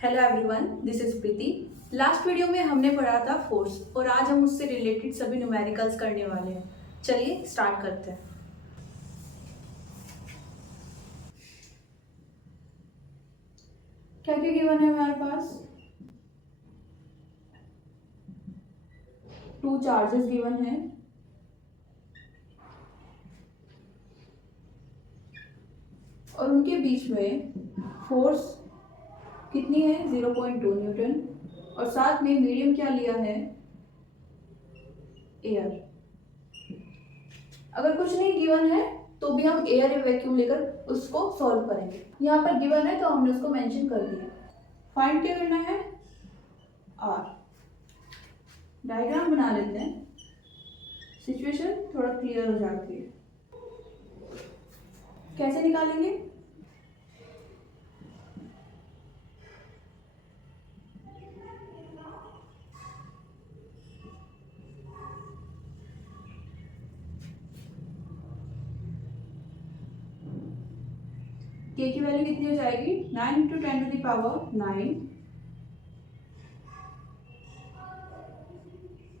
Hello everyone, this is Preeti. Last video में हमने पढ़ा था फोर्स और आज हम उससे रिलेटेड सभी न्यूमेरिकल्स करने वाले हैं। चलिए स्टार्ट करते हैं। क्या क्या गिवन है हमारे पास? 2 चार्जेस गिवन है और उनके बीच में फोर्स कितनी है? 0.2 न्यूटन। और साथ में मीडियम क्या लिया है? एयर। अगर कुछ नहीं गिवन है तो भी हम एयर या वैक्यूम लेकर उसको सॉल्व करेंगे। यहाँ पर गिवन है तो हमने उसको मेंशन कर दिया। फाइंड क्या करना है? आर। डायग्राम बना लेते हैं, सिचुएशन थोड़ा क्लियर हो जाती है। कैसे निकालेंगे? के की वैल्यू कितनी हो जाएगी? 9 into 10 to the power 9।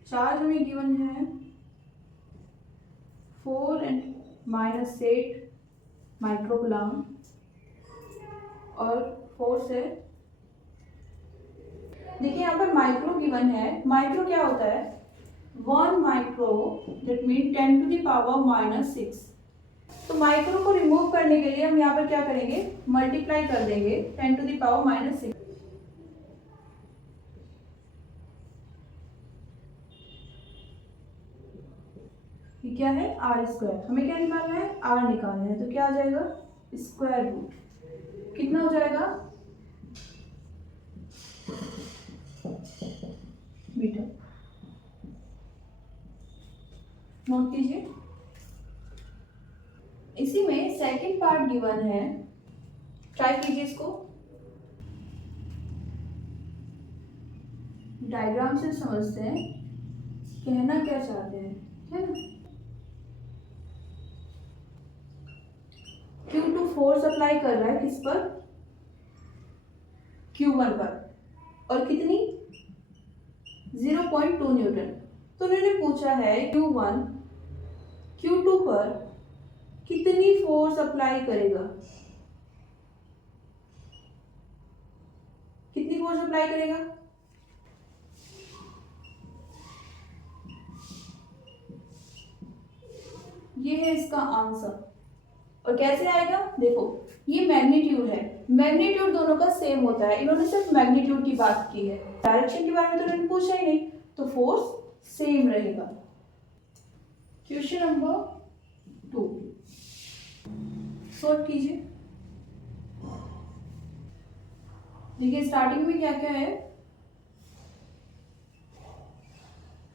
Charge हमें गिवन है 4 एंड -8 माइक्रोकूलम और फोर्स है। देखिए यहाँ पर माइक्रो गिवन है। माइक्रो क्या होता है? 1 micro that mean 10 to the power -6। तो माइक्रो को रिमूव करने के लिए हम यहाँ पर क्या करेंगे? मल्टीप्लाई कर देंगे 10 टू द पावर -6। ये क्या है? R square. हमें क्या निकालना है? आर निकालना है। तो क्या आ जाएगा? Square root. कितना हो जाएगा? मीटर। नोट कीजिए। इसी में सेकंड पार्ट गिवन है, ट्राई कीजिए इसको। डायग्राम से समझते हैं कहना क्या चाहते हैं, है ना। Q2 फोर्स अप्लाई कर रहा है किस पर? Q1 पर। और कितनी? 0.2 न्यूटन। तो उन्होंने पूछा है Q1 Q2 पर कितनी फोर्स अप्लाई करेगा? कितनी फोर्स अप्लाई करेगा? ये है इसका आंसर। और कैसे आएगा? देखो, ये मैग्नीट्यूड है। मैग्नीट्यूड दोनों का सेम होता है। इन्होंने सिर्फ मैग्नीट्यूड की बात की है, डायरेक्शन के बारे में तो इन्होंने पूछा ही नहीं। तो फोर्स सेम रहेगा। क्वेश्चन नंबर 2 सॉल्व कीजिए। देखिए स्टार्टिंग में क्या क्या है?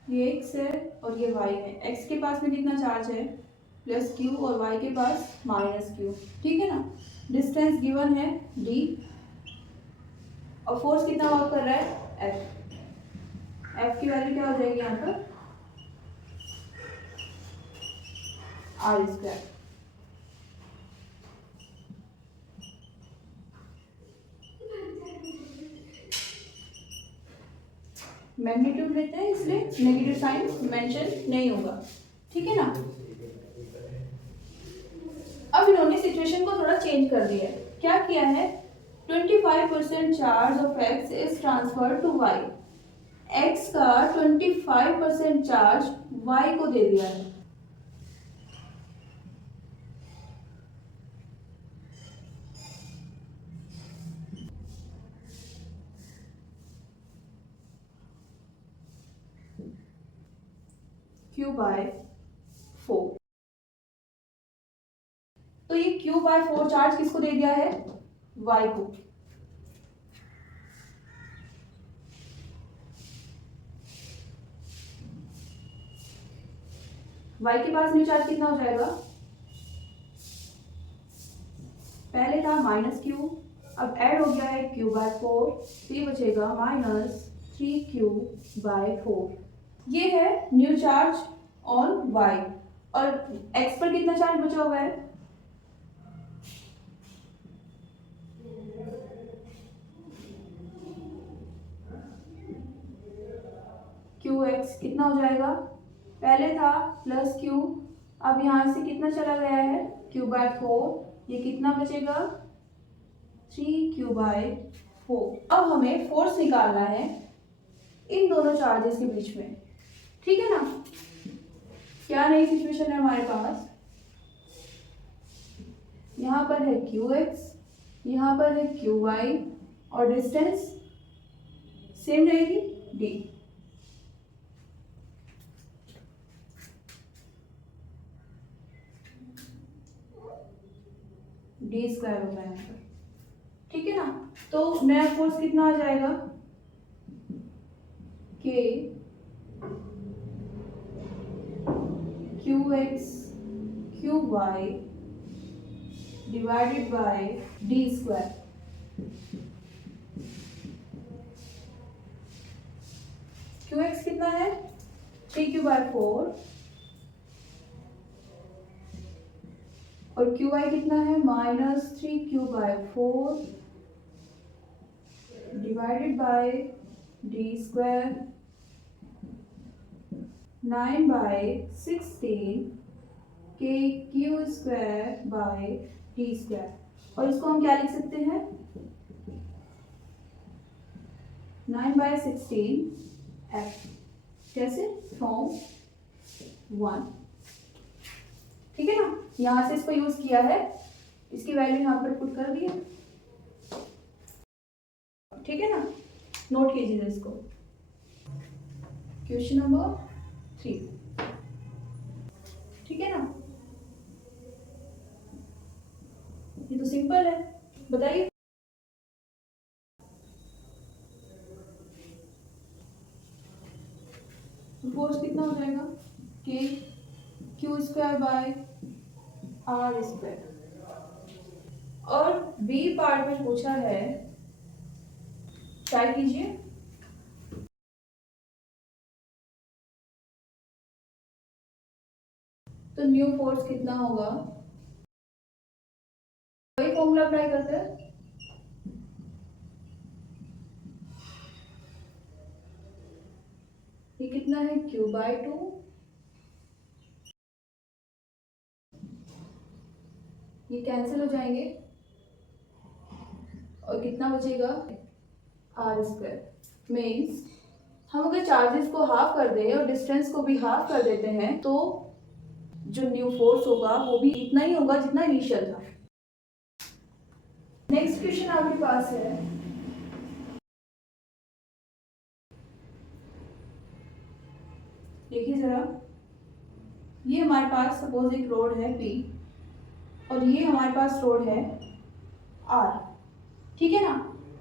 ये x है और ये y है। x के पास में कितना चार्ज है? +q और y के पास -q। ठीक है ना। डिस्टेंस गिवन है d और फोर्स कितना वर्क कर रहा है? f की वैल्यू क्या हो जाएगी यहाँ पर? Are square. मैग्नीट्यूड लेते हैं इसलिए नेगेटिव साइन मेंशन नहीं होगा। ठीक है ना। अब इन्होंने सिचुएशन को थोड़ा चेंज कर दिया है। क्या किया है? 25% charge of x is transferred to y। x का 25% चार्ज y को दे दिया है। Q/4। तो ये Q/4 चार्ज किसको दे दिया है? y को। y के पास में चार्ज कितना हो जाएगा? पहले था -q, अब ऐड हो गया है Q/4, तो बचेगा -3Q/4। ये है न्यू चार्ज ऑन y। और x पर कितना चार्ज बचा हुआ है? क्यू एक्स कितना हो जाएगा, पहले था प्लस क्यू, अब यहाँ से कितना चला गया है क्यू बाय 4, ये कितना बचेगा 3q/4। अब हमें फोर्स निकालना है इन दोनों चार्जेस के बीच में, ठीक है ना। क्या नई सिचुएशन है हमारे पास, यहाँ पर है qx, यहाँ पर है qy और डिस्टेंस सेम रहेगी d। d² होगा यहाँ पर, ठीक है ना। तो नया फोर्स कितना आ जाएगा k qx qy divided by d²। qx कितना है 3q/4 और qy कितना है -3q/4 divided by d², 9/16 kq²/d²। और इसको हम क्या लिख सकते हैं 9/16 f, कैसे फ्रॉम 1, ठीक है ना। यहाँ से इसको यूज किया है, इसकी वैल्यू यहाँ पर पुट कर दिया, ठीक है ना। नोट कीजिए इसको। क्वेश्चन नंबर 3, ठीक है ना। ये तो सिंपल है, बताइए। फोर्स कितना हो जाएगा k q²/r²। और बी पार्ट में पूछा है, ट्राई कीजिए। तो न्यू फोर्स कितना होगा, वही फॉर्मूला अप्लाई करते हैं। ये कितना है q/2, ये कैंसिल हो जाएंगे और कितना बचेगा r²। मीन्स हम अगर चार्जेस को हाफ कर दें और डिस्टेंस को भी हाफ कर देते हैं तो जो न्यू फोर्स होगा वो भी इतना ही होगा जितना इनिशियल था। नेक्स्ट क्वेश्चन आपके पास है, देखिए जरा। ये हमारे पास सपोज एक रोड है P और ये हमारे पास रोड है R, ठीक है ना।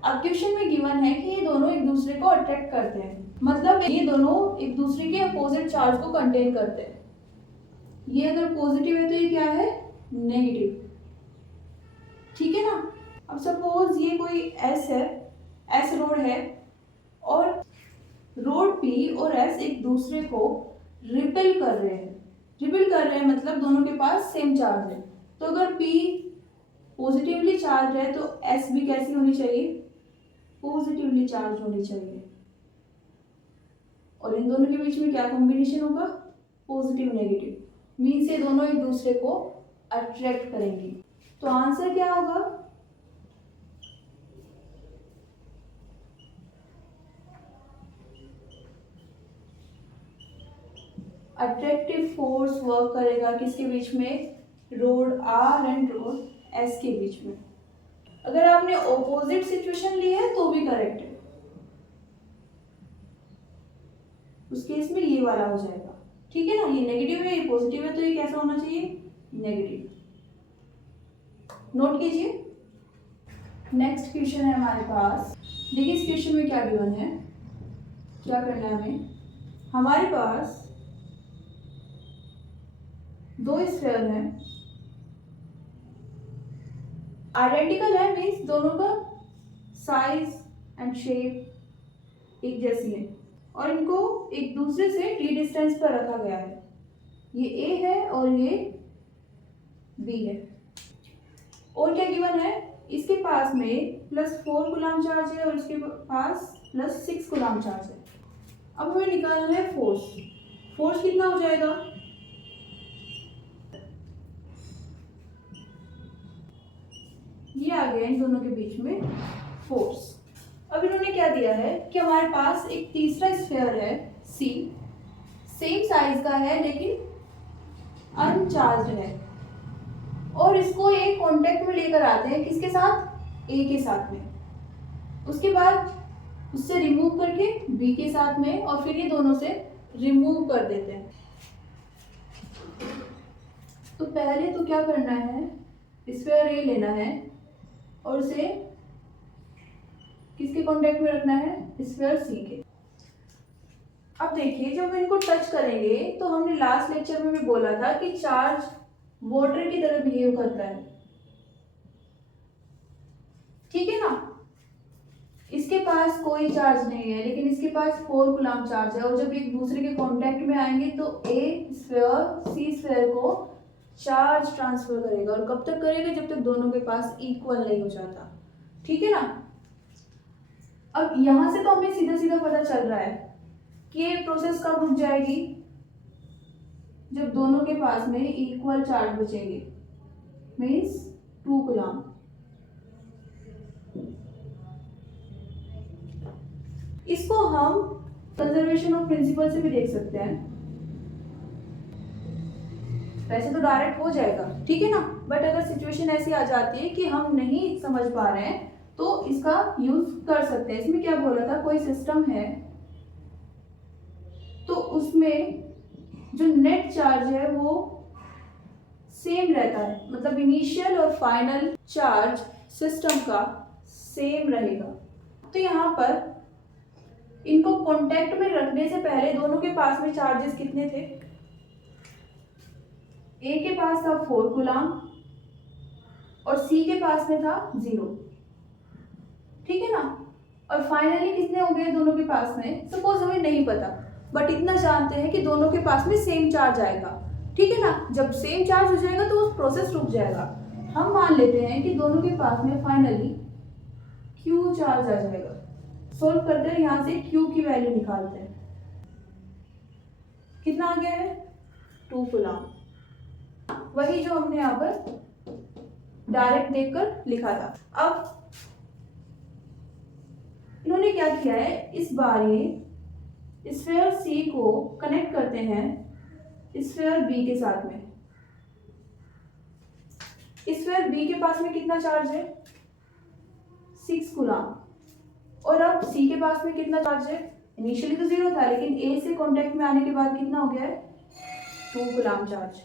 अब क्वेश्चन में गिवन है कि ये दोनों एक दूसरे को अट्रैक्ट करते हैं, मतलब ये दोनों एक दूसरे के अपोजिट चार्ज को कंटेन करते हैं। ये अगर पॉजिटिव है तो ये क्या है नेगेटिव, ठीक है ना। अब सपोज ये कोई S है, S रोड है और रोड P और S एक दूसरे को रिपेल कर रहे हैं। रिपेल कर रहे हैं मतलब दोनों के पास सेम चार्ज है। तो अगर P पॉजिटिवली चार्ज है तो S भी कैसी होनी चाहिए, पॉजिटिवली चार्ज होनी चाहिए। और इन दोनों के बीच में क्या कॉम्बिनेशन होगा, पॉजिटिव नेगेटिव, मीन्स ये दोनों एक दूसरे को अट्रैक्ट करेंगे। तो आंसर क्या होगा, अट्रैक्टिव फोर्स वर्क करेगा किसके बीच में, road R and road S के बीच में। अगर आपने ऑपोजिट सिचुएशन ली है तो भी करेक्ट है, उस केस में ये वाला हो जाएगा, ठीक है ना। ये नेगेटिव है ये पॉजिटिव है तो ये कैसा होना चाहिए नेगेटिव। नोट कीजिए। नेक्स्ट क्वेश्चन है हमारे पास, देखिए इस क्वेश्चन में क्या गिवन है, क्या करना है हमें। हमारे पास दो स्फीयर हैं, आइडेंटिकल है, मीन्स दोनों का साइज एंड शेप एक जैसी है और इनको एक दूसरे से d डिस्टेंस पर रखा गया है। ये A है और ये B है। और क्या गिवन है, इसके पास में +4 कूलम चार्ज है और इसके पास +6 कूलम चार्ज है। अब हमें निकालना है फोर्स। फोर्स कितना हो जाएगा, ये आ गया इन दोनों के बीच में फोर्स। अब इन्होंने क्या दिया है कि हमारे पास एक तीसरा स्फीयर है सी, सेम साइज का है लेकिन अनचार्ज है, और इसको एक कांटेक्ट में लेकर आते हैं, किसके साथ, ए के साथ में। उसके बाद उससे रिमूव करके बी के साथ में, और फिर ये दोनों से रिमूव कर देते हैं। तो पहले तो क्या करना है, स्फीयर ए लेना है और उसे किसके कांटेक्ट में रखना है, स्फीयर सी के। अब देखिए जब इनको टच करेंगे तो हमने लास्ट लेक्चर में भी बोला था कि चार्ज वाटर की तरह बिहेव करता है, ठीक है ना। इसके पास कोई चार्ज नहीं है लेकिन इसके पास 4 कूलम चार्ज है, और जब एक दूसरे के कांटेक्ट में आएंगे तो ए स्फीयर सी स्फीयर को चार्ज ट्रांसफर करेगा, और कब तक करेगा, जब तक दोनों के पास इक्वल नहीं हो जाता, ठीक है ना। अब यहां से तो हमें सीधा सीधा पता चल रहा है कि ये प्रोसेस कब रुक जाएगी, जब दोनों के पास में इक्वल चार्ज बचेंगे, मीन्स 2 कूलम। इसको हम कंजर्वेशन ऑफ प्रिंसिपल से भी देख सकते हैं। वैसे तो डायरेक्ट हो जाएगा, ठीक है ना, बट अगर सिचुएशन ऐसी आ जाती है कि हम नहीं समझ पा रहे हैं तो इसका यूज कर सकते हैं। इसमें क्या बोला था, कोई सिस्टम है तो उसमें जो नेट चार्ज है वो सेम रहता है, मतलब इनिशियल और फाइनल चार्ज सिस्टम का सेम रहेगा। तो यहाँ पर इनको कांटेक्ट में रखने से पहले दोनों के पास में चार्जेस कितने थे, ए के पास था 4 कूलम और सी के पास में था 0, ठीक है ना। और फाइनली कितने हो गए दोनों के पास में, सपोज हमें नहीं पता, बट इतना जानते हैं कि दोनों के पास में सेम चार्ज आएगा, ठीक है ना। जब सेम चार्ज हो जाएगा तो उस प्रोसेस रुक जाएगा। हम मान लेते हैं कि दोनों के पास में फाइनली क्यू चार्ज आ जाएगा। सोल्व करते हैं, यहाँ से क्यू की वैल्यू निकालते हैं, कितना आ गया है 2 कूलम, वही जो हमने यहाँ पर डायरेक्ट देखकर लिखा था। अब इन्होंने क्या किया है, इस बार ये स्फीयर सी को कनेक्ट करते हैं स्फीयर बी के साथ में। स्फीयर बी के पास में कितना चार्ज है, 6 कूलम, और अब सी के पास में कितना चार्ज है, इनिशियली तो 0 था लेकिन ए से कांटेक्ट में आने के बाद कितना हो गया है 2 कूलम चार्ज।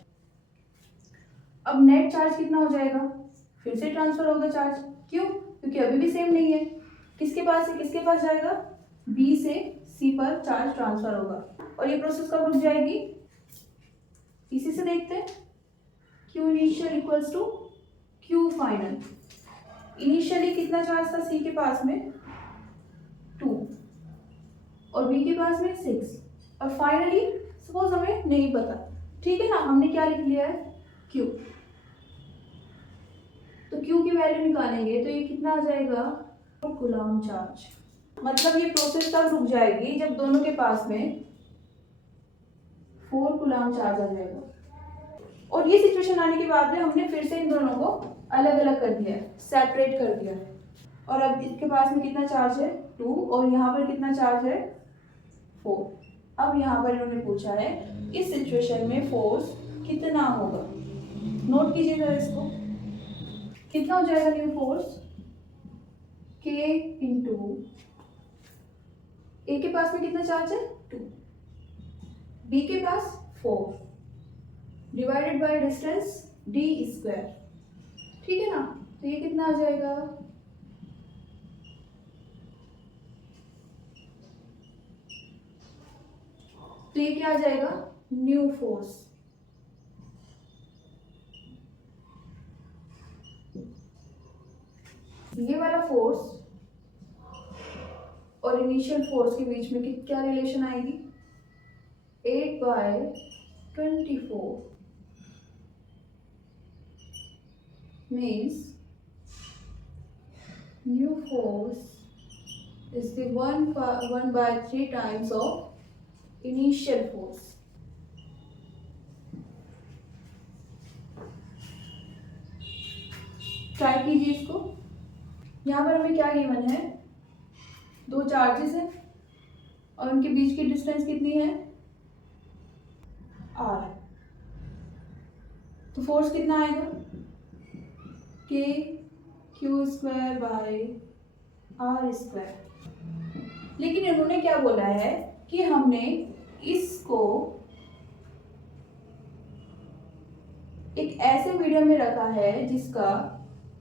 अब नेट चार्ज कितना हो जाएगा, फिर से ट्रांसफर होगा चार्ज, क्यों, क्योंकि अभी भी सेम नहीं है। किसके पास से किसके पास जाएगा, बी से सी पर चार्ज ट्रांसफर होगा, और ये प्रोसेस कब रुक जाएगी, इसी से देखते हैं। Q initial equals to Q final. Initially कितना चार्ज था सी के पास में 2 और बी के पास में 6, और फाइनली सपोज हमें नहीं पता, ठीक है ना, हमने क्या लिख लिया है क्यू। तो क्यू की वैल्यू निकालेंगे तो ये कितना आ जाएगा कूलम चार्ज। मतलब ये प्रोसेस तब रुक जाएगी जब दोनों के पास में 4 कूलम चार्ज आ जाएगा। और ये सिचुएशन आने के बाद में हमने फिर से इन दोनों को अलग अलग कर दिया है, सेपरेट कर दिया है, और अब इसके पास में कितना चार्ज है 2 और यहाँ पर कितना चार्ज है 4। अब यहाँ पर इन्होंने पूछा है इस सिचुएशन में फोर्स कितना होगा, नोट कीजिएगा इसको, कितना हो जाएगा न्यू फोर्स, K इंटू ए के पास में कितना चार्ज है 2, बी के पास 4 divided by distance d square, ठीक है ना। तो ये कितना आ जाएगा, तो ये क्या आ जाएगा न्यू फोर्स। ये वाला फोर्स और इनिशियल फोर्स के बीच में क्या रिलेशन आएगी, 8/24 means new force is the 1/3 times of initial force. Try कीजिए इसको। यहाँ पर हमें क्या गिवन है, दो चार्जेस है और उनके बीच की डिस्टेंस कितनी है, r। तो फोर्स कितना आएगा, k q square by r square. लेकिन इन्होंने क्या बोला है कि हमने इसको एक ऐसे मीडियम में रखा है जिसका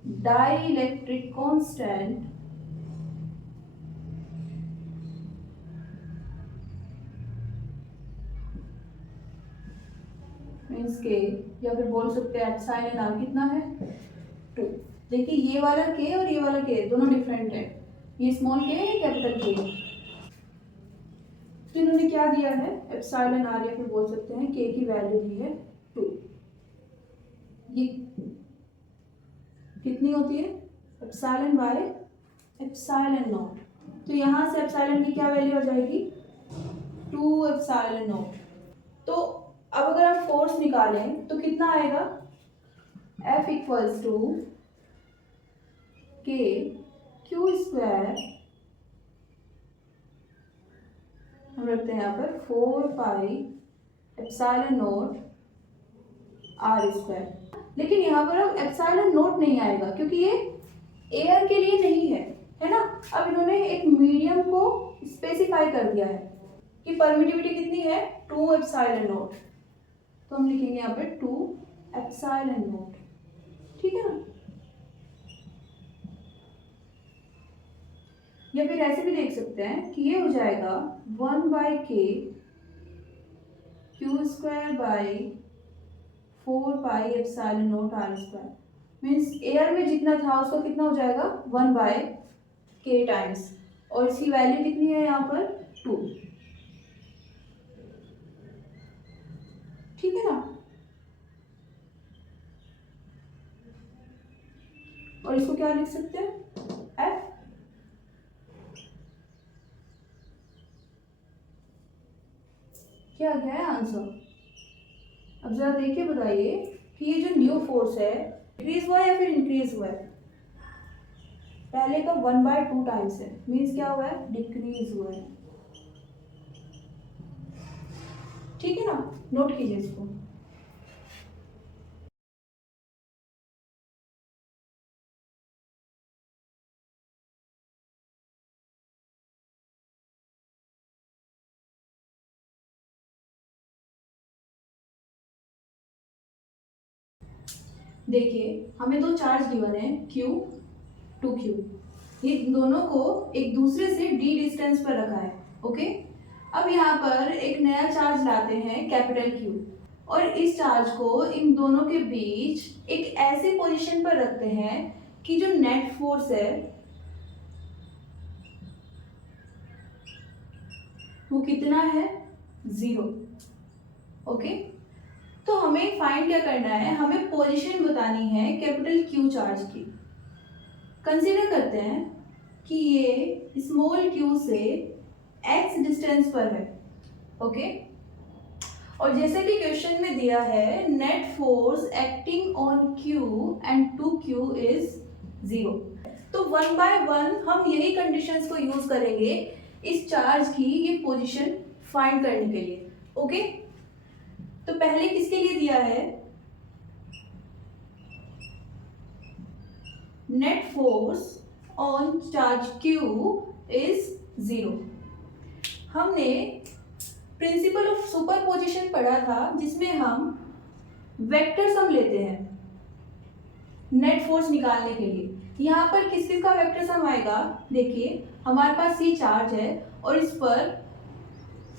डाइइलेक्ट्रिक कांस्टेंट मीन्स के, या फिर बोल सकते हैं एप्सिलॉन r कितना है, 2। देखिए ये वाला k और ये वाला k दोनों डिफरेंट है, ये स्मॉल k है, कैपिटल k। तो इन्होंने क्या दिया है, एप्सिलॉन r, या फिर बोल सकते हैं k की वैल्यू दी है 2। ये कितनी होती है, एप्सिलॉन बाय एप्सिलॉन नॉट। तो यहाँ से एप्सिलॉन की क्या वैल्यू आ जाएगी, 2 एप्सिलॉन नॉट। तो अब अगर आप फोर्स निकालें तो कितना आएगा, F equals to k q square, हम रखते हैं यहाँ पर 4 pi epsilon naught r square. लेकिन यहाँ पर अब एप्सिलॉन नोट नहीं आएगा क्योंकि ये एयर के लिए नहीं है ना। अब इन्होंने एक मीडियम को स्पेसिफाई कर दिया है कि परमिटिविटी कितनी है, 2 एप्सिलॉन नोट। तो हम लिखेंगे यहाँ पे 2 एप्सिलॉन नोट, ठीक है ना। या फिर ऐसे भी देख सकते हैं कि ये हो जाएगा 1 by k Q square by 4 pi epsilon naught r square. Means air में जितना था उसका कितना हो जाएगा, 1 बाय k टाइम्स, और इसकी वैल्यू कितनी है यहाँ पर, 2। ठीक है ना। और इसको क्या लिख सकते हैं, F। क्या है आंसर। अब जरा देखिए, बताइए कि ये जो न्यू फोर्स है डिक्रीज हुआ है या फिर इंक्रीज हुआ है। पहले का 1 बाय 2 टाइम्स है, मीन्स क्या हुआ है, डिक्रीज हुआ है। ठीक है ना, नोट कीजिए इसको। देखिए हमें दो चार्ज गिवन है Q 2Q, ये दोनों को एक दूसरे से d डिस्टेंस पर रखा है। ओके, अब यहाँ पर एक नया चार्ज लाते हैं कैपिटल Q, और इस चार्ज को इन दोनों के बीच एक ऐसी पोजीशन पर रखते हैं कि जो नेट फोर्स है वो कितना है, 0। ओके, तो हमें फाइंड क्या करना है, हमें पोजीशन बतानी है कैपिटल Q चार्ज की। कंसीडर करते हैं कि ये स्मॉल q से x डिस्टेंस पर है। ओके, और जैसे कि क्वेश्चन में दिया है net force acting on q and 2q is 0। तो 1 बाय 1 हम यही कंडीशंस को यूज करेंगे इस चार्ज की ये पोजीशन फाइंड करने के लिए। ओके, तो पहले किसके लिए दिया है, net force on charge q is 0। हमने प्रिंसिपल ऑफ सुपरपोजिशन पढ़ा था जिसमें हम वेक्टर सम लेते हैं नेट फोर्स निकालने के लिए। यहाँ पर किस किस का वेक्टर सम आएगा, देखिए हमारे पास ये चार्ज है और इस पर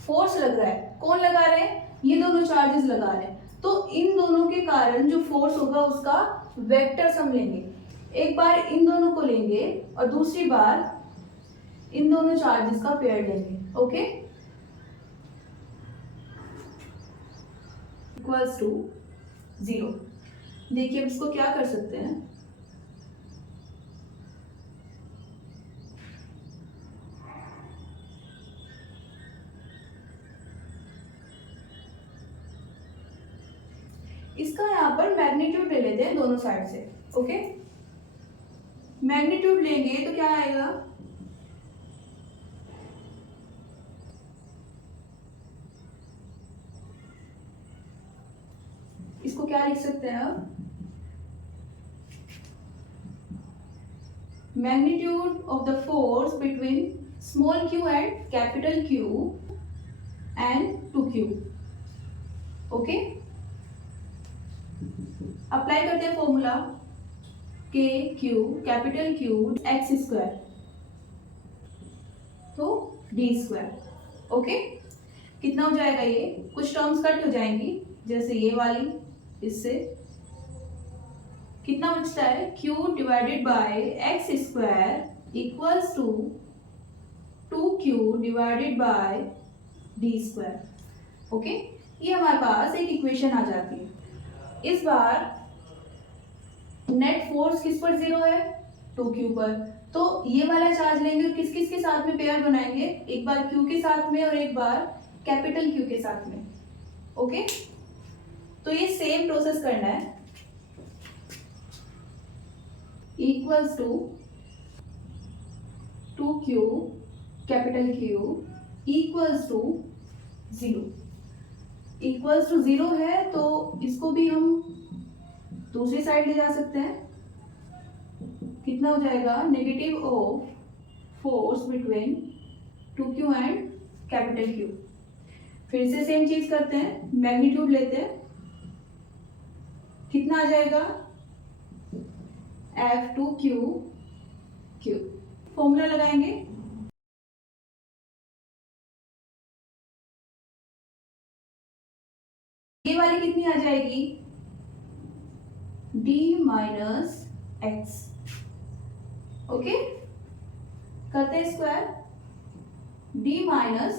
फोर्स लग रहा है, कौन लगा रहे हैं, ये दोनों चार्जेस लगा रहे हैं। तो इन दोनों के कारण जो फोर्स होगा उसका वेक्टर सम लेंगे। एक बार इन दोनों को लेंगे और दूसरी बार इन दोनों चार्जेस का पेयर लेंगे। Okay, equals to 0। देखिए अब इसको क्या कर सकते हैं, इसका यहाँ पर मैग्नीट्यूड ले लेते हैं दोनों साइड से। ओके, मैग्नीट्यूड लेंगे तो क्या आएगा, इसको क्या लिख सकते हैं अब, magnitude of the force between small q and capital Q and 2q। Okay, apply करते हैं formula, k q capital Q x square तो d स्क्वायर। ओके, कितना हो जाएगा, ये कुछ टर्म्स कट हो जाएंगी, जैसे ये वाली, इससे कितना बचता है, q divided by x square equals to 2q divided by d square. Okay, ये हमारे पास एक इक्वेशन आ जाती है। इस बार नेट फोर्स किस पर 0 है, 2q पर, तो ये वाला चार्ज लेंगे और किस किस के साथ में पेयर बनाएंगे, एक बार q के साथ में और एक बार कैपिटल Q के साथ में। ओके, तो ये सेम प्रोसेस करना है, equals to 2q capital Q equals to 0। Equals to 0 है तो इसको भी हम दूसरी साइड ले जा सकते हैं, कितना हो जाएगा, negative of force between 2q and capital Q। फिर से सेम चीज करते हैं, मैग्नीट्यूड लेते हैं, कितना आ जाएगा, F2q, फॉर्मूला लगाएंगे, ये वाली कितनी आ जाएगी, d माइनस एक्स। ओके, करते हैं square, d minus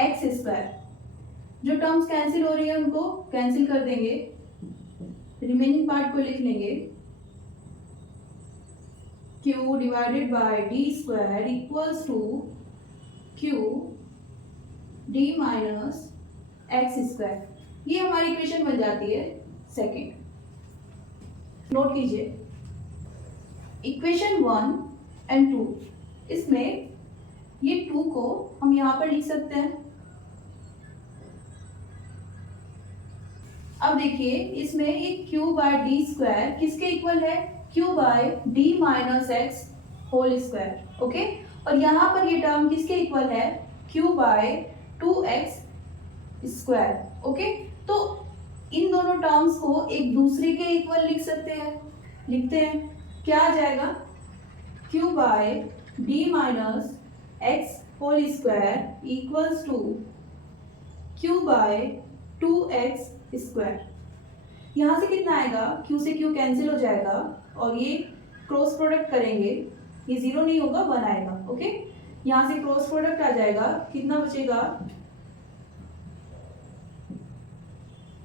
x square, जो टर्म्स कैंसिल हो रही है उनको कैंसिल कर देंगे, रिमेनिंग पार्ट को लिख लेंगे, q divided by d square equals to q d minus x square. ये हमारी इक्वेशन बन जाती है सेकेंड। नोट कीजिए, इक्वेशन 1 एंड 2, इसमें ये 2 को हम यहां पर लिख सकते हैं। अब देखिए, इसमें ये q बाय डी स्क्वायर किसके इक्वल है, q by d minus x whole square. Okay, और यहां पर ये टर्म किसके इक्वल है, q by 2x square. Okay, तो इन दोनों टर्म्स को एक दूसरे के इक्वल लिख सकते हैं, लिखते हैं, क्या आ जाएगा, q by d minus x whole square equals to q by 2x square. यहां से कितना आएगा, q से q कैंसिल हो जाएगा और ये क्रॉस प्रोडक्ट करेंगे, ये 0 नहीं होगा, 1 आएगा। ओके, यहां से क्रॉस प्रोडक्ट आ जाएगा, कितना बचेगा,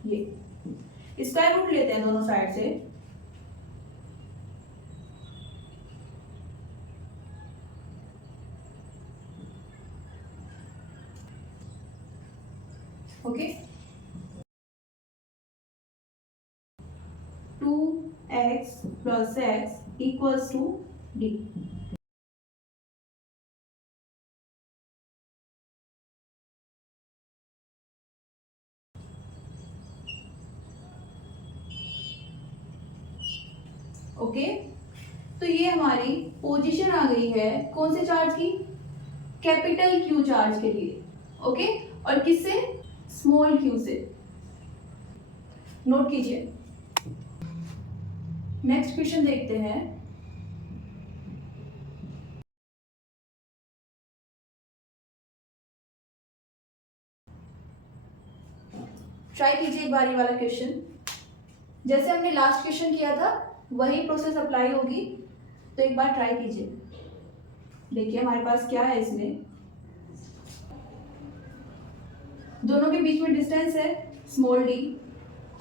ये स्क्वायर रूट लेते हैं दोनों साइड से, okay, 2x plus x equals to d। Okay, तो ये हमारी पोजीशन आ गई है कौन से चार्ज की, कैपिटल Q चार्ज के लिए। ओके, और किससे, स्मॉल q से। नोट कीजिए, नेक्स्ट क्वेश्चन देखते हैं। ट्राई कीजिए एक बार ये वाला क्वेश्चन, जैसे हमने लास्ट क्वेश्चन किया था वही प्रोसेस अप्लाई होगी, तो एक बार ट्राई कीजिए। देखिए हमारे पास क्या है, इसमें दोनों के बीच में डिस्टेंस है स्मॉल d,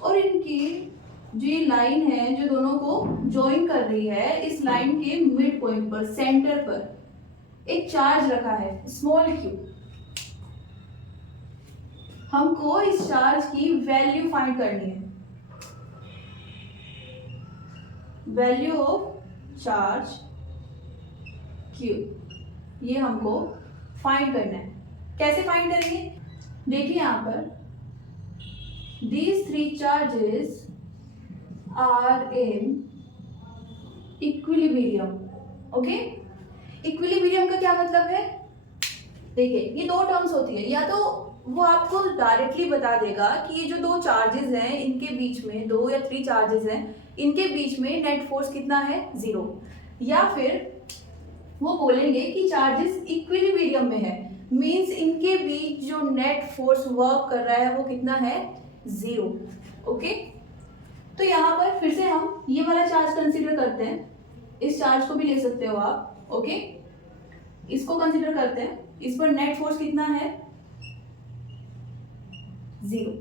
और इनकी जो ये लाइन है जो दोनों को ज्वाइन कर रही है, इस लाइन के मिड पॉइंट पर, सेंटर पर एक चार्ज रखा है स्मॉल q। हमको इस चार्ज की वैल्यू फाइंड करनी है। वैल्यू ऑफ चार्ज Q, ये हमको फाइंड करना है। कैसे फाइंड करेंगे? देखिए यहाँ पर these three charges are in equilibrium. Okay, equilibrium का क्या मतलब है? देखिए ये दो टर्म्स होती है, या तो वो आपको डायरेक्टली बता देगा कि ये जो दो चार्जेस हैं इनके बीच में, 2 या 3 चार्जेस हैं, इनके बीच में नेट फोर्स कितना है? 0। या फिर वो बोलेंगे कि चार्जेस इक्विलिब्रियम में है, मींस इनके बीच जो नेट फोर्स वर्क कर रहा है वो कितना है? 0। ओके, तो यहाँ पर फिर से हम ये वाला चार्ज कंसीडर करते हैं, इस चार्ज को भी ले सकते हो आप। ओके, इसको कंसीडर करते हैं, इस पर नेट फोर्स कितना है? 0।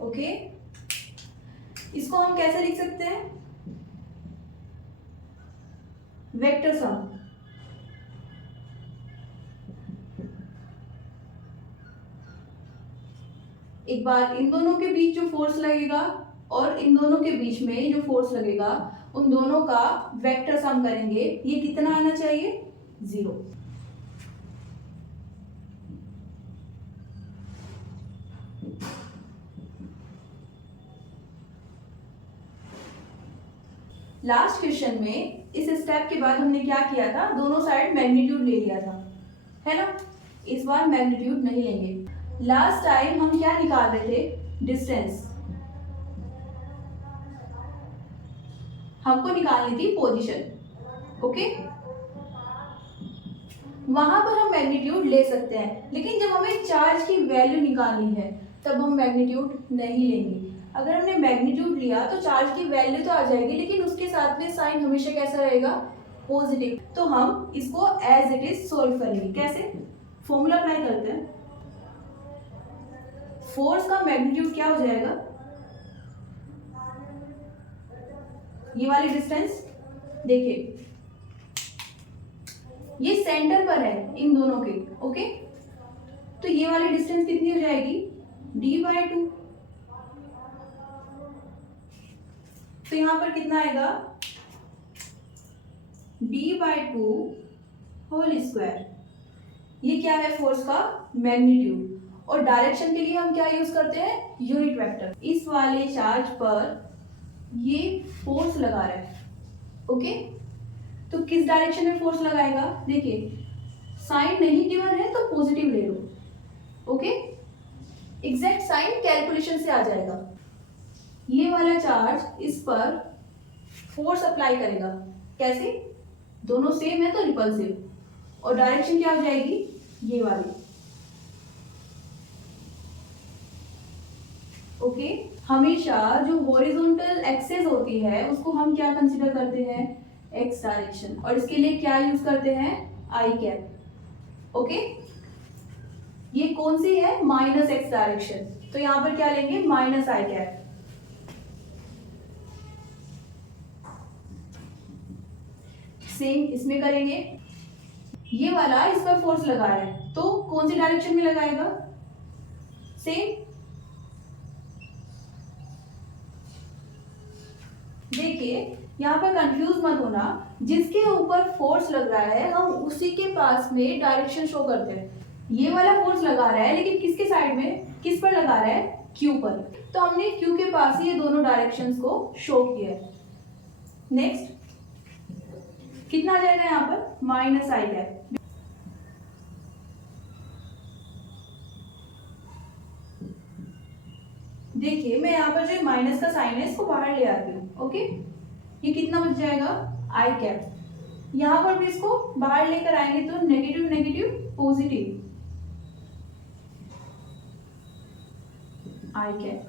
ओके, इसको हम कैसे लिख सकते हैं? Vector sum. एक बार इन दोनों के बीच जो फोर्स लगेगा और इन दोनों के बीच में जो फोर्स लगेगा, उन दोनों का वेक्टर सम करेंगे। ये कितना आना चाहिए? 0। लास्ट क्वेश्चन में इस स्टेप के बाद हमने क्या किया था? दोनों साइड मैग्नीट्यूड ले लिया था, है ना? इस बार मैग्नीट्यूड नहीं लेंगे। लास्ट टाइम हम क्या निकाल रहे थे? डिस्टेंस। हमको निकालनी थी पोजीशन। ओके, वहां पर हम मैग्नीट्यूड ले सकते हैं, लेकिन जब हमें चार्ज की वैल्यू निकालनी है तब हम मैग्नीट्यूड नहीं लेंगे। अगर हमने मैग्नीट्यूड लिया तो चार्ज की वैल्यू तो आ जाएगी, लेकिन उसके साथ में साइन हमेशा कैसा रहेगा? पॉजिटिव। तो हम इसको एज इट इज सोल्व करेंगे। कैसे? फॉर्मूला अप्लाई करते हैं। फोर्स का मैग्नीट्यूड क्या हो जाएगा? ये वाली डिस्टेंस देखिए, ये सेंटर पर है इन दोनों के। ओके, तो ये वाली डिस्टेंस कितनी हो जाएगी? d/2। तो यहां पर कितना आएगा? d/2 whole square. ये क्या है? फोर्स का मैग्नीट्यूड। और डायरेक्शन के लिए हम क्या यूज करते हैं? Unit vector. इस वाले चार्ज पर ये फोर्स लगा रहा है। ओके, तो किस डायरेक्शन में फोर्स लगाएगा? देखिए, साइन नहीं गिवन है तो पॉजिटिव ले लो। ओके, एग्जैक्ट साइन कैलकुलेशन से आ जाएगा। ये वाला चार्ज इस पर फोर्स अप्लाई करेगा। कैसे? दोनों सेम है तो रिपल्सिव, और डायरेक्शन क्या हो जाएगी? ये वाली। ओके, हमेशा जो हॉरिजॉन्टल एक्सेस होती है उसको हम क्या कंसीडर करते हैं? एक्स डायरेक्शन, और इसके लिए क्या यूज करते हैं? आई कैप। ओके, ये कौन सी है? माइनस एक्स डायरेक्शन, तो यहां पर क्या लेंगे? माइनस आई कैप। सेम इसमें करेंगे। ये वाला इस पर फोर्स लगा रहा है तो कौन सी डायरेक्शन में लगाएगा? सेम। देखिए यहाँ पर कंफ्यूज मत होना, जिसके ऊपर फोर्स लग रहा है हम उसी के पास में डायरेक्शन शो करते हैं। ये वाला फोर्स लगा रहा है, लेकिन किसके साइड में? किस पर लगा रहा है? Q पर। तो हमने Q के पास ही ये दोनों डायरेक्शंस को शो किया है। नेक्स्ट कितना आ जाएगा यहाँ पर? माइनस आई कैप। देखिए मैं यहाँ पर जो माइनस का साइन है इसको बाहर ले आती हूँ। ओके, ये कितना बच जाएगा? आई कैप। यहाँ पर भी इसको बाहर लेकर आएंगे तो नेगेटिव नेगेटिव पॉजिटिव, आई कैप।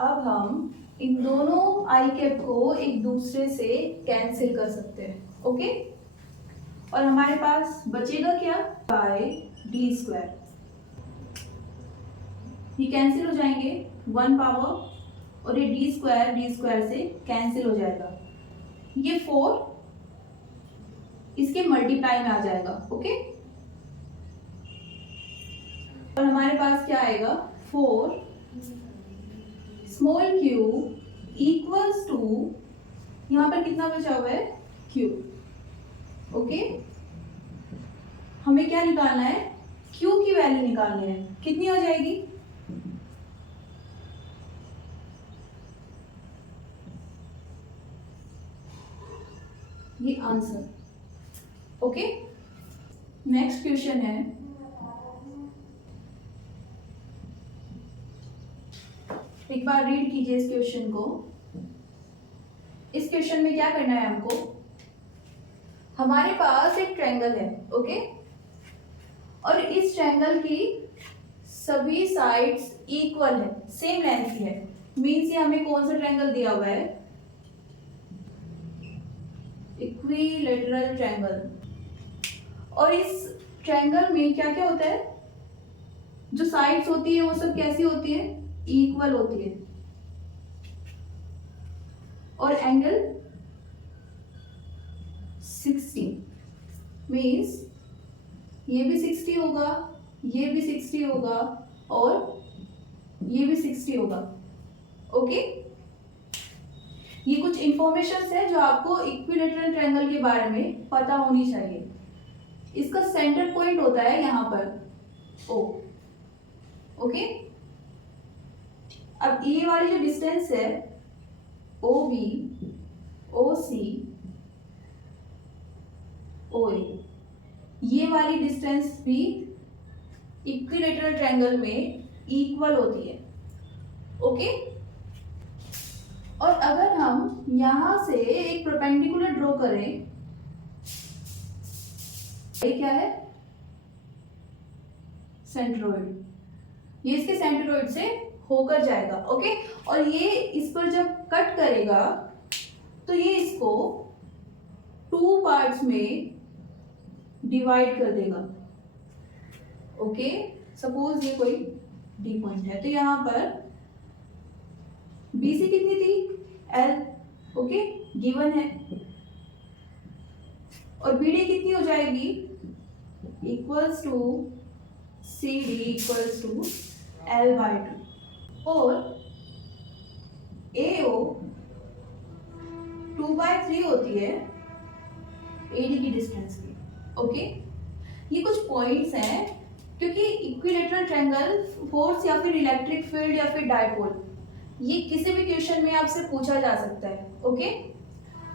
अब हम इन दोनों आई कैप को एक दूसरे से कैंसिल कर सकते हैं। ओके, और हमारे पास बचेगा क्या? By d square. ये कैंसिल हो जाएंगे, 1 पावर, और ये डी स्क्वायर से कैंसिल हो जाएगा। ये 4 इसके मल्टीप्लाई में आ जाएगा। ओके, और हमारे पास क्या आएगा? 4 स्मॉल q इक्वल्स टू यहाँ पर कितना बचा हुआ है, Q। ओके, हमें क्या निकालना है, Q की वैल्यू निकालनी है। कितनी हो जाएगी, ये आंसर। ओके, नेक्स्ट क्वेश्चन है, एक बार रीड कीजिए इस क्वेश्चन को। इस क्वेश्चन में क्या करना है हमको, हमारे पास एक ट्रायंगल है, ओके, और इस ट्रायंगल की सभी साइड्स इक्वल है, सेम लेंथ की है। मीन्स ये हमें कौन सा ट्रायंगल दिया हुआ है, इक्विलेटरल ट्रायंगल। और इस ट्रायंगल में क्या क्या होता है, जो साइड्स होती है वो सब कैसी होती है, इक्वल होती है। और एंगल 60 मीन्स ये भी 60 होगा, ये भी 60 होगा और ये भी 60 होगा। ओके, ये कुछ इंफॉर्मेशन है जो आपको इक्विलेटरल ट्रायंगल के बारे में पता होनी चाहिए। इसका सेंटर पॉइंट होता है यहाँ पर O। ओके, अब ये वाली जो डिस्टेंस है OB, OC, OA, ये वाली डिस्टेंस भी इक्विलेटरल ट्रायंगल में इक्वल होती है। ओके, और अगर हम यहां से एक परपेंडिकुलर ड्रॉ करें, ये क्या है, सेंट्रोइड, ये इसके सेंट्रोइड से होकर जाएगा। ओके, और ये इस पर जब कट करेगा तो ये इसको 2 पार्ट्स में डिवाइड कर देगा। ओके, सपोज ये कोई डी पॉइंट है, तो यहां पर BC कितनी थी, L। ओके, गिवन है, और BD कितनी हो जाएगी, equals to CD equals to L/2। और AO 2/3 होती है AD की डिस्टेंस की। ओके, ये कुछ पॉइंट्स हैं, क्योंकि इक्विलेटरल ट्रायंगल फोर्स या फिर इलेक्ट्रिक फील्ड या फिर डायपोल, ये किसी भी क्वेश्चन में आपसे पूछा जा सकता है। ओके,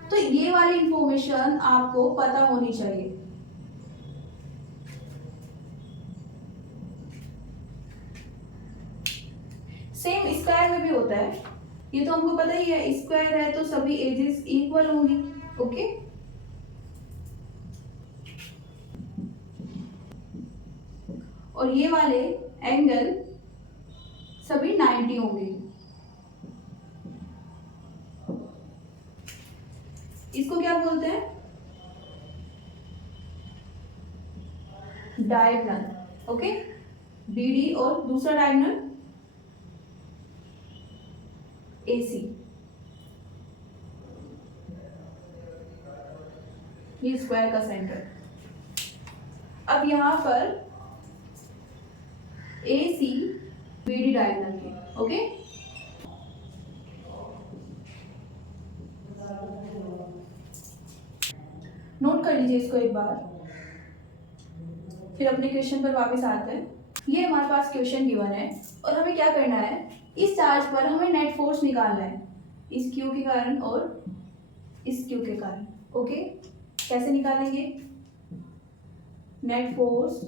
तो ये वाली इंफॉर्मेशन आपको पता होनी चाहिए। सेम स्क्वायर में भी होता है, ये तो हमको पता ही है, स्क्वायर है तो सभी एजेस इक्वल होंगी। ओके, और ये वाले एंगल सभी 90 होंगे। इसको क्या बोलते हैं, डायगोनल। ओके, BD और दूसरा डायगोनल AC। ये स्क्वायर का सेंटर। अब यहां पर AC BD डायगोनल के। ओके, नोट कर लीजिए इसको एक बार, फिर अपने क्वेश्चन पर वापस आते हैं। ये हमारे पास क्वेश्चन गिवन है और हमें क्या करना है, इस चार्ज पर हमें नेट फोर्स निकालना है, इस Q के कारण और इस Q के कारण। ओके, कैसे निकालेंगे, नेट फोर्स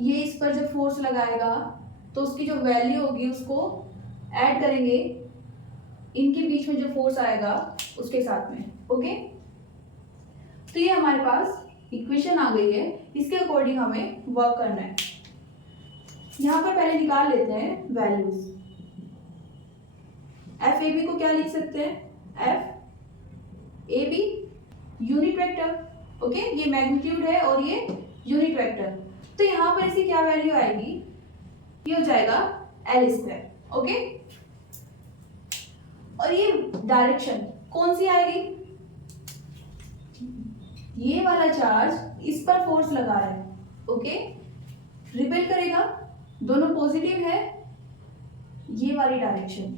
ये इस पर जब फोर्स लगाएगा तो उसकी जो वैल्यू होगी उसको ऐड करेंगे इनके बीच में जो फोर्स आएगा उसके साथ में। ओके, तो ये हमारे पास इक्वेशन आ गई है, इसके अकॉर्डिंग हमें वर्क करना है। यहां पर पहले निकाल लेते हैं वैल्यूज। FAB को क्या लिख सकते हैं, FAB यूनिट वेक्टर। ओके, ये मैग्नीट्यूड है और ये यूनिट वेक्टर, तो यहां पर इसकी क्या वैल्यू आएगी, ये हो जाएगा L²। ओके, और ये डायरेक्शन कौन सी आएगी, ये वाला चार्ज इस पर फोर्स लगा है। ओके, रिपेल करेगा, दोनों पॉजिटिव है ये वाली डायरेक्शन।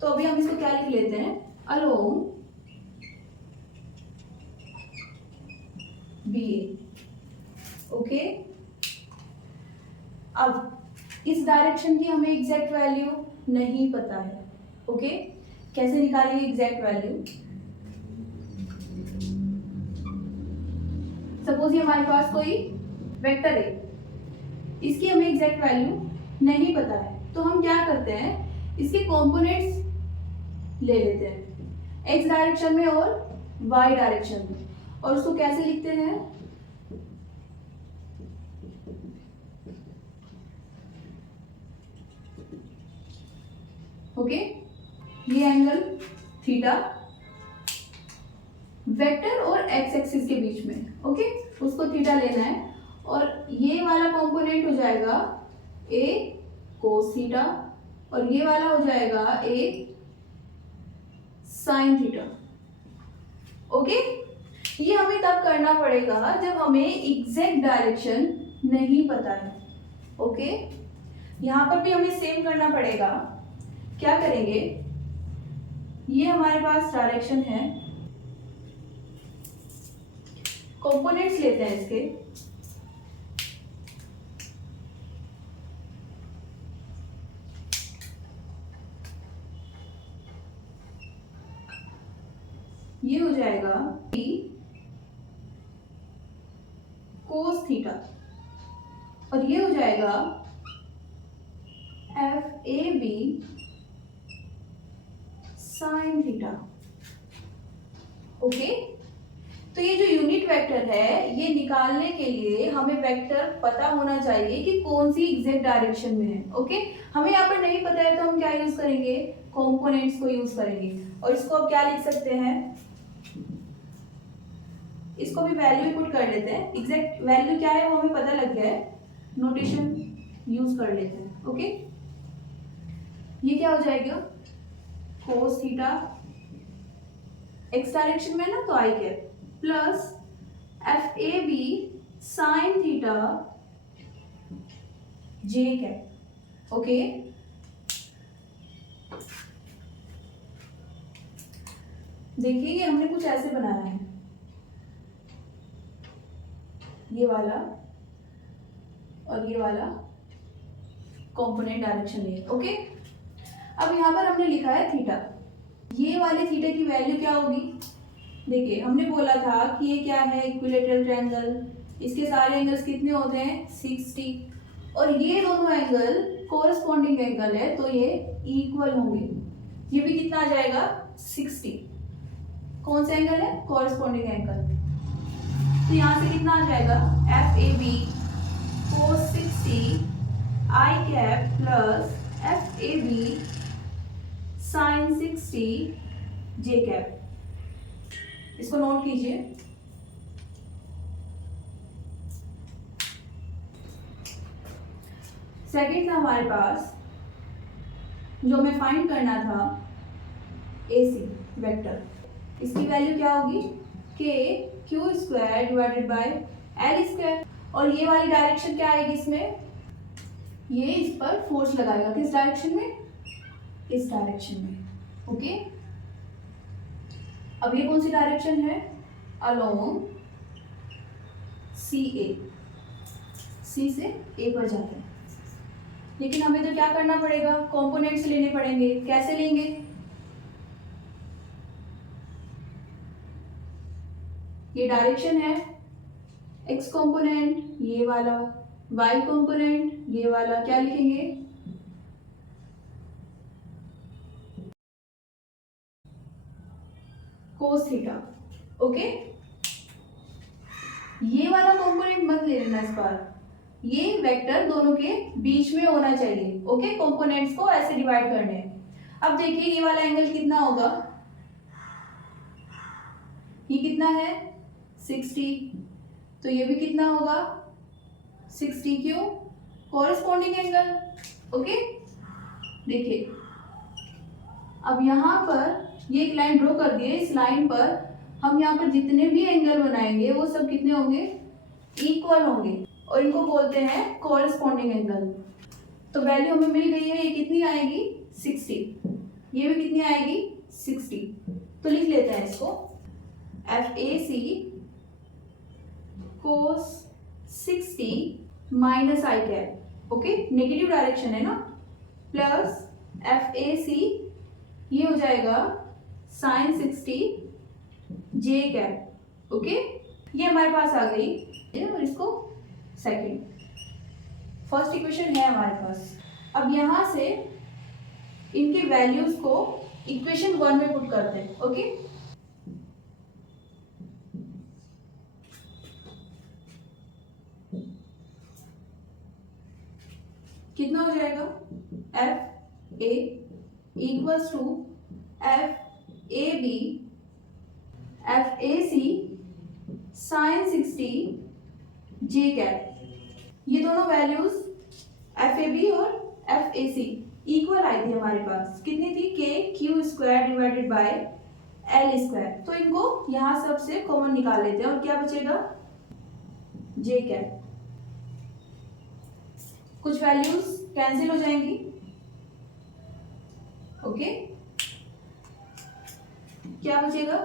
तो अभी हम इसको क्या लिख लेते हैं, अलोंग BA। ओके, अब इस डायरेक्शन की हमें एग्जैक्ट वैल्यू नहीं पता है। ओके, कैसे निकालेंगे एग्जैक्ट वैल्यू? सपोज ये हमारे पास कोई वेक्टर है, इसकी हमें एग्जैक्ट वैल्यू नहीं पता है, तो हम क्या करते हैं, इसके कंपोनेंट्स ले लेते हैं एक्स डायरेक्शन में और वाई डायरेक्शन में, और उसको कैसे लिखते हैं, ओके, ये एंगल थीटा वेक्टर और एक्स एक्सिस के बीच में, ओके, उसको थीटा लेना है, और ये वाला कंपोनेंट हो जाएगा ए कोस थीटा, और ये वाला हो जाएगा ए साइन थीटा। ओके, ये हमें तब करना पड़ेगा जब हमें एग्जैक्ट डायरेक्शन नहीं पता है। ओके, यहां पर भी हमें सेम करना पड़ेगा। क्या करेंगे, ये हमारे पास डायरेक्शन है, कंपोनेंट्स लेते हैं इसके, ये हो जाएगा P कोस थीटा, और ये हो जाएगा FAB साइन थीटा। ओके, तो ये जो यूनिट वेक्टर है, ये निकालने के लिए हमें वेक्टर पता होना चाहिए कि कौन सी एग्जैक्ट डायरेक्शन में है। ओके, हमें यहाँ पर नहीं पता है तो हम क्या यूज करेंगे, कंपोनेंट्स को यूज करेंगे, और इसको अब क्या लिख सकते हैं, इसको भी वैल्यू पुट कर लेते हैं, एग्जैक्ट वैल्यू क्या है वो हमें पता लग गया है, नोटेशन यूज कर लेते हैं। ओके, ये क्या हो जाएगा, कोस थीटा, एक्स डायरेक्शन में ना तो i cap, plus FAB sine theta j cap. Okay, देखिए ये हमने कुछ ऐसे बनाया है, ये वाला और ये वाला कंपोनेंट डायरेक्शन है। ओके, अब यहाँ पर हमने लिखा है थीटा, ये वाले थीटा की वैल्यू क्या होगी, देखिए हमने बोला था कि ये क्या है, इक्विलेटरल ट्रायंगल, इसके सारे एंगल्स कितने होते हैं 60, और ये दोनों एंगल कोरस्पॉन्डिंग एंगल है तो ये इक्वल होंगे, ये भी कितना आ जाएगा 60, कौन सा एंगल है, कोरस्पॉन्डिंग एंगल, तो यहाँ से कितना आ जाएगा FAB cos 60 I cap plus FAB sin 60 J cap. इसको नोट कीजिए। सेकंड था हमारे पास जो हमें फाइंड करना था AC वेक्टर, इसकी वैल्यू क्या होगी, K Q square divided by L square, और ये वाली डायरेक्शन क्या आएगी इसमें, ये इस पर फोर्स लगाएगा, किस डायरेक्शन में, इस डायरेक्शन में। ओके, अब ये कौन सी डायरेक्शन है, अलोंग CA, C से A पर जाते हैं, लेकिन हमें तो क्या करना पड़ेगा, कंपोनेंट्स लेने पड़ेंगे, कैसे लेंगे, ये डायरेक्शन है, x कंपोनेंट ये वाला, y कंपोनेंट ये वाला, क्या लिखेंगे, कोस थीटा। ओके, ये वाला कंपोनेंट मत ले लेना इस बार, ये वेक्टर दोनों के बीच में होना चाहिए। ओके, कंपोनेंट्स को ऐसे डिवाइड करने हैं। अब देखिए ये वाला एंगल कितना होगा, ये कितना है 60, तो ये भी कितना होगा 60, क्यों, कॉरेस्पॉन्डिंग एंगल। ओके, देखिए अब यहाँ पर ये एक लाइन ड्रॉ कर दिए, इस लाइन पर हम यहाँ पर जितने भी एंगल बनाएंगे वो सब कितने होंगे, इक्वल होंगे, और इनको बोलते हैं कॉरेस्पॉन्डिंग एंगल। तो वैल्यू हमें मिल गई है, ये कितनी आएगी 60, ये भी कितनी आएगी 60। तो लिख लेते हैं इसको FAC cos 60 माइनस आई कैप, ओके नेगेटिव डायरेक्शन है ना, प्लस FAC ये हो जाएगा sin 60 j कैप, ओके ये हमारे पास आ गई। और इसको सेकंड, फर्स्ट इक्वेशन है हमारे पास। अब यहाँ से इनके वैल्यूज को इक्वेशन 1 में पुट करते हैं, ओके कितना हो जाएगा FA equals to FAB FAC sin 60 j cap, ये दोनों वैल्यूज FAB और FAC इक्वल आई थी हमारे पास, कितनी थी KQ square divided by L square. तो इनको यहाँ सबसे कॉमन निकाल लेते हैं और क्या बचेगा j कैप, कुछ वैल्यूज कैंसिल हो जाएंगी, ओके क्या बचेगा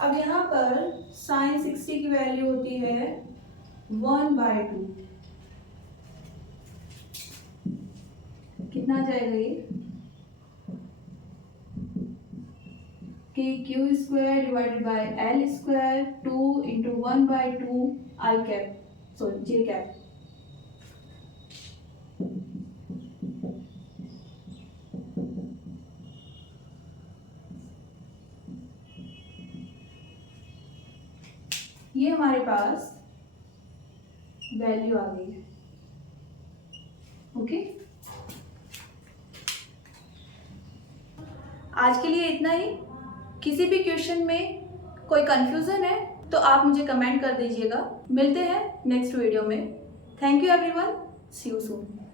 अब यहाँ पर sin 60 की वैल्यू होती है 1/2, कितना जाएगा ये KQ square divided by L square 2 into 1/2 I cap sorry J cap. ये हमारे पास वैल्यू आ गई है, ओके आज के लिए इतना ही। किसी भी क्वेश्चन में कोई कंफ्यूजन है तो आप मुझे कमेंट कर दीजिएगा। मिलते हैं नेक्स्ट वीडियो में। Thank you everyone, see you soon.